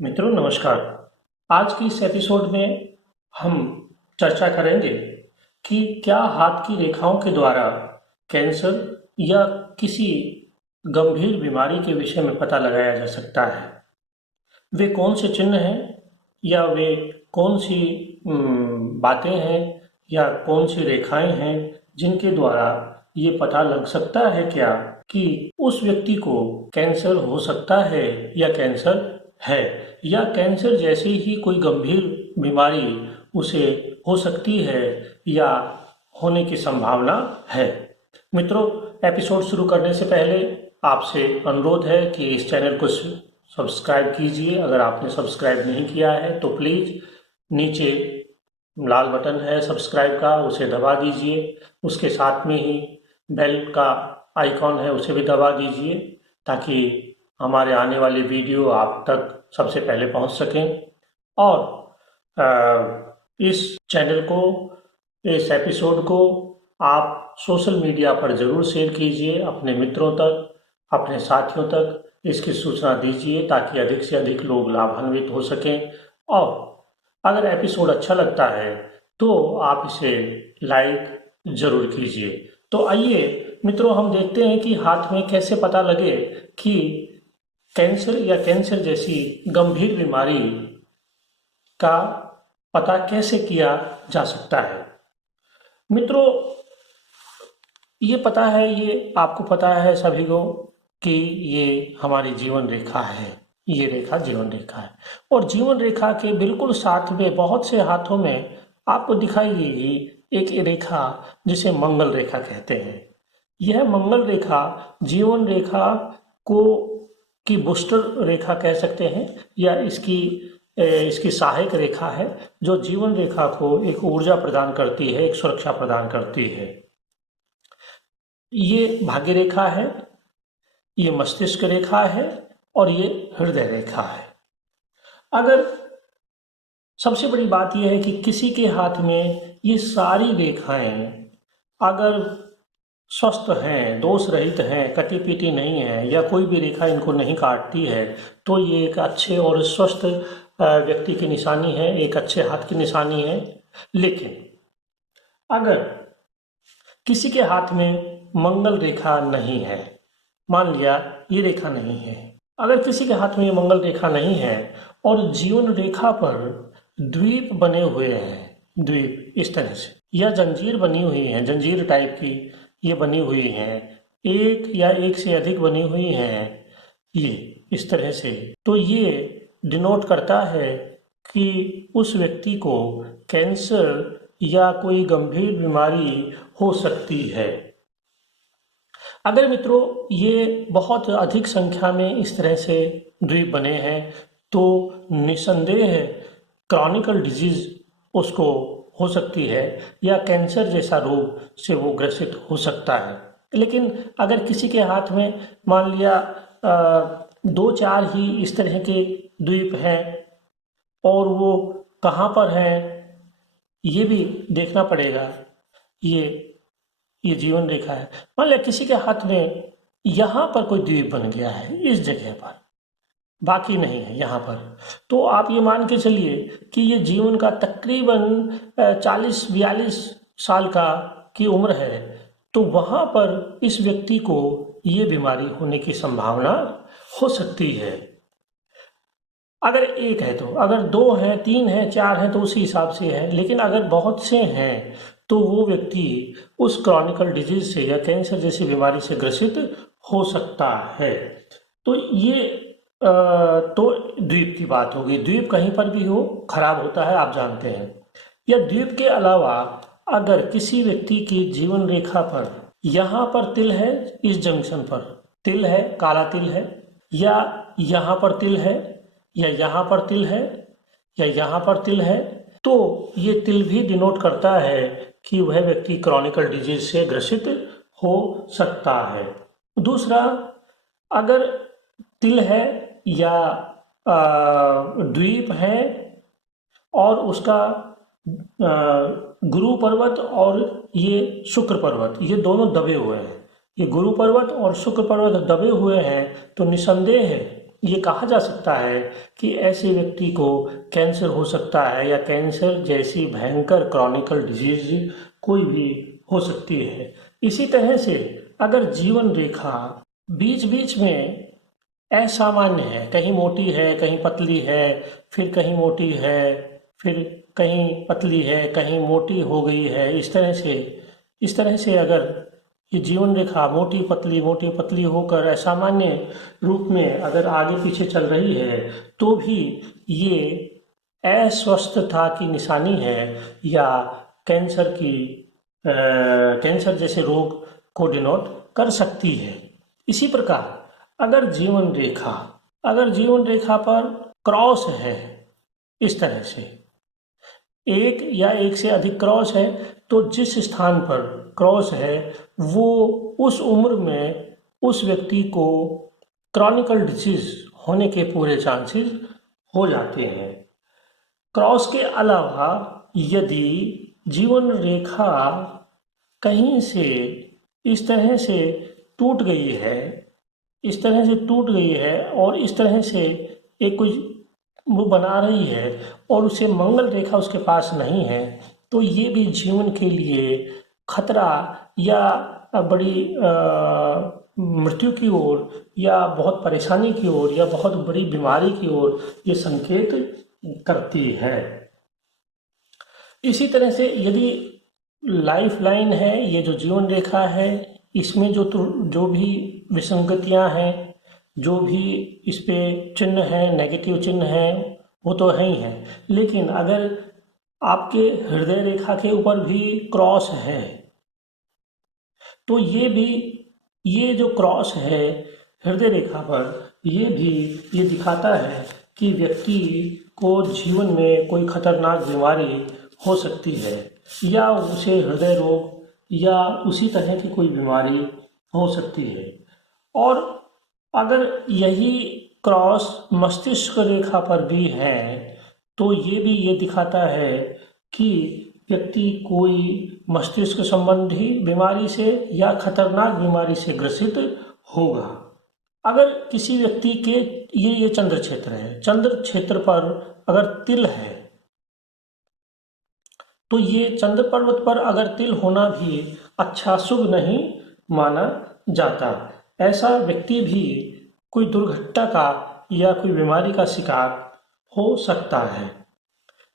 मित्रों नमस्कार। आज की इस एपिसोड में हम चर्चा करेंगे कि क्या हाथ की रेखाओं के द्वारा कैंसर या किसी गंभीर बीमारी के विषय में पता लगाया जा सकता है। वे कौन से चिन्ह हैं या वे कौन सी बातें हैं या कौन सी रेखाएं हैं जिनके द्वारा ये पता लग सकता है क्या कि उस व्यक्ति को कैंसर हो सकता है या कैंसर है या कैंसर जैसी ही कोई गंभीर बीमारी उसे हो सकती है या होने की संभावना है। मित्रों, एपिसोड शुरू करने से पहले आपसे अनुरोध है कि इस चैनल को सब्सक्राइब कीजिए। अगर आपने सब्सक्राइब नहीं किया है तो प्लीज़ नीचे लाल बटन है सब्सक्राइब का, उसे दबा दीजिए। उसके साथ में ही बेल का आइकॉन है, उसे भी दबा दीजिए ताकि हमारे आने वाली वीडियो आप तक सबसे पहले पहुंच सकें। और इस चैनल को, इस एपिसोड को आप सोशल मीडिया पर ज़रूर शेयर कीजिए, अपने मित्रों तक, अपने साथियों तक इसकी सूचना दीजिए ताकि अधिक से अधिक लोग लाभान्वित हो सकें। और अगर एपिसोड अच्छा लगता है तो आप इसे लाइक ज़रूर कीजिए। तो आइए मित्रों, हम देखते हैं कि हाथ में कैसे पता लगे कि कैंसर या कैंसर जैसी गंभीर बीमारी का पता कैसे किया जा सकता है। मित्रों, ये पता है, ये आपको पता है सभी को कि ये हमारी जीवन रेखा है। ये रेखा जीवन रेखा है और जीवन रेखा के बिल्कुल साथ में बहुत से हाथों में आपको दिखाई देगी एक रेखा जिसे मंगल रेखा कहते हैं। यह मंगल रेखा जीवन रेखा को की बूस्टर रेखा कह सकते हैं या इसकी सहायक रेखा है जो जीवन रेखा को एक ऊर्जा प्रदान करती है, एक सुरक्षा प्रदान करती है। ये भाग्य रेखा है, ये मस्तिष्क रेखा है और ये हृदय रेखा है। अगर सबसे बड़ी बात यह है कि किसी के हाथ में ये सारी रेखाएं अगर स्वस्थ हैं, दोष रहित हैं, कटी पीटी नहीं है या कोई भी रेखा इनको नहीं काटती है तो ये एक अच्छे और स्वस्थ व्यक्ति की निशानी है, एक अच्छे हाथ की निशानी है। लेकिन अगर किसी के हाथ में मंगल रेखा नहीं है, मान लिया ये रेखा नहीं है, अगर किसी के हाथ में ये मंगल रेखा नहीं है और जीवन रेखा पर द्वीप बने हुए हैं, द्वीप इस तरह से या जंजीर बनी हुई है, जंजीर टाइप की ये बनी हुई हैं, एक या एक से अधिक बनी हुई हैं, ये इस तरह से, तो ये डिनोट करता है कि उस व्यक्ति को कैंसर या कोई गंभीर बीमारी हो सकती है। अगर मित्रों ये बहुत अधिक संख्या में इस तरह से द्वीप बने हैं तो निसंदेह क्रॉनिकल डिजीज उसको हो सकती है या कैंसर जैसा रोग से वो ग्रसित हो सकता है। लेकिन अगर किसी के हाथ में मान लिया 2-4 ही इस तरह के द्वीप हैं और वो कहाँ पर हैं ये भी देखना पड़ेगा। ये जीवन रेखा है, मान लिया किसी के हाथ में यहाँ पर कोई द्वीप बन गया है इस जगह पर, बाकी नहीं है यहाँ पर, तो आप ये मान के चलिए कि ये जीवन का तकरीबन 40-42 साल की उम्र है, तो वहाँ पर इस व्यक्ति को ये बीमारी होने की संभावना हो सकती है। अगर एक है तो, अगर 2 हैं, 3 हैं, 4 हैं तो उसी हिसाब से है। लेकिन अगर बहुत से हैं तो वो व्यक्ति उस क्रॉनिकल डिजीज से या कैंसर जैसी बीमारी से ग्रसित हो सकता है। तो ये तो द्वीप की बात होगी। द्वीप कहीं पर भी हो खराब होता है, आप जानते हैं। या द्वीप के अलावा अगर किसी व्यक्ति की जीवन रेखा पर यहाँ पर तिल है, इस जंक्शन पर तिल है, काला तिल है, या यहाँ पर तिल है, या यहाँ पर तिल है, या यहाँ पर तिल है, तो ये तिल भी डिनोट करता है कि वह व्यक्ति क्रॉनिकल डिजीज से ग्रसित हो सकता है। दूसरा, अगर तिल है या द्वीप है और उसका गुरु पर्वत और ये शुक्र पर्वत, ये दोनों दबे हुए हैं, ये गुरु पर्वत और शुक्र पर्वत दबे हुए हैं, तो निसंदेह है ये कहा जा सकता है कि ऐसे व्यक्ति को कैंसर हो सकता है या कैंसर जैसी भयंकर क्रॉनिकल डिजीज कोई भी हो सकती है। इसी तरह से अगर जीवन रेखा बीच बीच में असामान्य है, कहीं मोटी है, कहीं पतली है, फिर कहीं मोटी है, फिर कहीं पतली है, कहीं मोटी हो गई है, इस तरह से अगर ये जीवन रेखा मोटी पतली होकर असामान्य रूप में अगर आगे पीछे चल रही है तो भी ये अस्वस्थता की निशानी है या कैंसर जैसे रोग को डिनोट कर सकती है। इसी प्रकार अगर जीवन रेखा पर क्रॉस है, इस तरह से एक या एक से अधिक क्रॉस है, तो जिस स्थान पर क्रॉस है वो उस उम्र में उस व्यक्ति को क्रॉनिकल डिजीज होने के पूरे चांसेस हो जाते हैं। क्रॉस के अलावा यदि जीवन रेखा कहीं से इस तरह से टूट गई है और इस तरह से एक कुछ वो बना रही है और उसे मंगल रेखा उसके पास नहीं है, तो ये भी जीवन के लिए खतरा या बड़ी मृत्यु की ओर या बहुत परेशानी की ओर या बहुत बड़ी बीमारी की ओर ये संकेत करती है। इसी तरह से यदि लाइफ लाइन है, ये जो जीवन रेखा है, इसमें जो भी विसंगतियां हैं, जो भी इस पे चिन्ह है, नेगेटिव चिन्ह है, वो तो है ही है। लेकिन अगर आपके हृदय रेखा के ऊपर भी क्रॉस है तो ये जो क्रॉस है हृदय रेखा पर, ये दिखाता है कि व्यक्ति को जीवन में कोई खतरनाक बीमारी हो सकती है या उसे हृदय रोग या उसी तरह की कोई बीमारी हो सकती है। और अगर यही क्रॉस मस्तिष्क रेखा पर भी है तो ये दिखाता है कि व्यक्ति कोई मस्तिष्क संबंधी बीमारी से या खतरनाक बीमारी से ग्रसित होगा। अगर किसी व्यक्ति के ये चंद्र क्षेत्र है, चंद्र क्षेत्र पर अगर तिल है तो ये चंद्र पर्वत पर अगर तिल होना भी अच्छा शुभ नहीं माना जाता। ऐसा व्यक्ति भी कोई दुर्घटना का या कोई बीमारी का शिकार हो सकता है।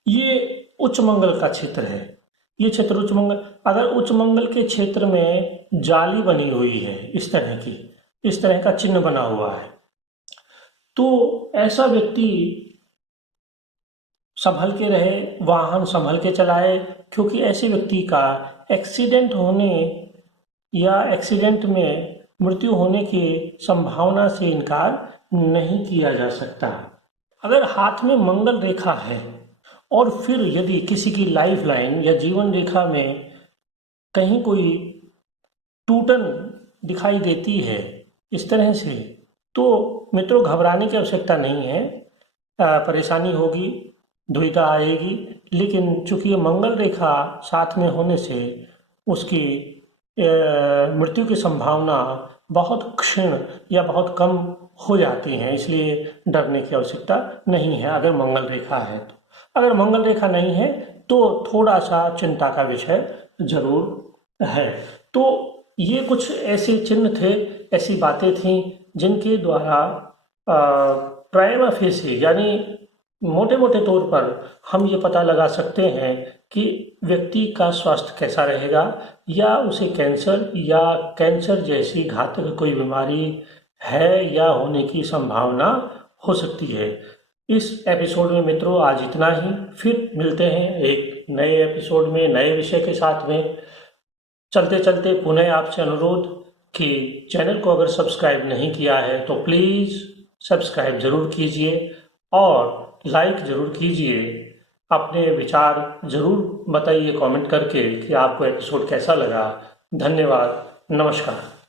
ये उच्च मंगल का क्षेत्र है। ये क्षेत्र उच्च मंगल, अगर उच्च मंगल के क्षेत्र में जाली बनी हुई है, इस तरह का चिन्ह बना हुआ है, तो ऐसा व्यक्ति संभल के रहे, वाहन संभल के चलाए, क्योंकि ऐसे व्यक्ति का एक्सीडेंट होने या एक्सीडेंट में मृत्यु होने की संभावना से इनकार नहीं किया जा सकता। अगर हाथ में मंगल रेखा है और फिर यदि किसी की लाइफ लाइन या जीवन रेखा में कहीं कोई टूटन दिखाई देती है इस तरह से, तो मित्रों घबराने की आवश्यकता नहीं है। परेशानी होगी, दुविधा आएगी, लेकिन चूंकि ये मंगल रेखा साथ में होने से उसकी मृत्यु की संभावना बहुत क्षीण या बहुत कम हो जाती है, इसलिए डरने की आवश्यकता नहीं है अगर मंगल रेखा है तो। अगर मंगल रेखा नहीं है तो थोड़ा सा चिंता का विषय जरूर है। तो ये कुछ ऐसे चिन्ह थे, ऐसी बातें थीं जिनके द्वारा प्राइमा फेसी यानी मोटे मोटे तौर पर हम ये पता लगा सकते हैं कि व्यक्ति का स्वास्थ्य कैसा रहेगा या उसे कैंसर या कैंसर जैसी घातक कोई बीमारी है या होने की संभावना हो सकती है। इस एपिसोड में मित्रों आज इतना ही, फिर मिलते हैं एक नए एपिसोड में नए विषय के साथ में। चलते चलते पुनः आपसे अनुरोध कि चैनल को अगर सब्सक्राइब नहीं किया है तो प्लीज़ सब्सक्राइब ज़रूर कीजिए और लाइक ज़रूर कीजिए। अपने विचार ज़रूर बताइए कमेंट करके कि आपको एपिसोड कैसा लगा। धन्यवाद, नमस्कार।